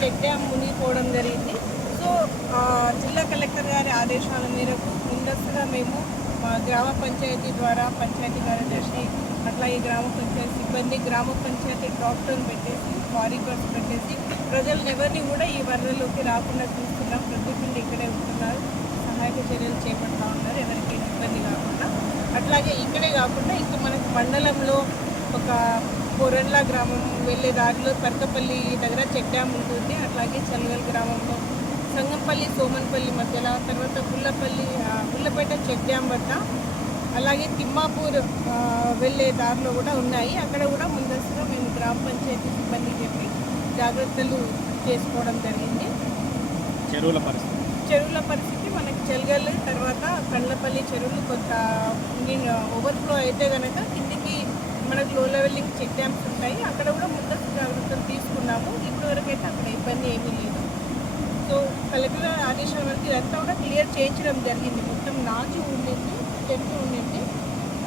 Check dam మునిగిపోవడం జరిగింది. So జిల్లా collector గారి ఆదేశాల మేరకు ముందస్తుగా మేము మా గ్రామ పంచాయతీ ద్వారా పంచాయతీ కార్యదర్శి అట్లాగే గ్రామ పంచాయతీ సిబ్బంది గ్రామ పంచాయతీ డాక్టర్ని పెట్టేసి వారికర్స్ పెట్టేసి ప్రజలను ఎవరిని కూడా ఈ వరదలోకి రాకుండా చూస్తున్నాం. ప్రతి ఇక్కడే ఉంటున్నారు, సహాయక చర్యలు చేపడతా ఉన్నారు, ఎవరికి ఇబ్బంది కాకుండా. అట్లాగే ఇక్కడే కాకుండా ఇంకా మనకు మండలంలో ఒక కోరన్ల గ్రామం వెళ్ళే దారిలో తర్కపల్లి దగ్గర చెక్ డ్యామ్ ఉంటుంది. అట్లాగే చల్వల్ గ్రామంలో సంగంపల్లి సోమన్పల్లి మధ్యలో, తర్వాత గుల్లపేట చెక్ డ్యామ్ వద్ద, అలాగే తిమ్మాపూర్ వెళ్ళే దారిలో కూడా ఉన్నాయి. అక్కడ కూడా ముందస్తుగా మేము గ్రామ పంచాయతీ సిబ్బంది చెప్పి జాగ్రత్తలు చేసుకోవడం జరిగింది. చెరువుల పరిస్థితి మనకి చెల్గల్ తర్వాత కండ్లపల్లి చెరువులు కొంత ఓవర్ఫ్లో అయితే కనుక కిందికి మనకు లో లెవెలింగ్ చెక్ డ్యామ్స్ ఉంటాయి. అక్కడ కూడా ముందస్తు జాగ్రత్తలు తీసుకున్నాము. ఇప్పటివరకు అయితే అక్కడ ఇబ్బంది ఏమీ లేదు. సో కలెక్టర్ ఆదేశాల వరకు ఇదంతా కూడా క్లియర్ చేయించడం జరిగింది. మొత్తం నాచు ఉండింది, టెంట్ ఉండింది,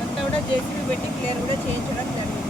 అంతా కూడా జేసీబీ పెట్టి క్లియర్ కూడా చేయించడం జరిగింది.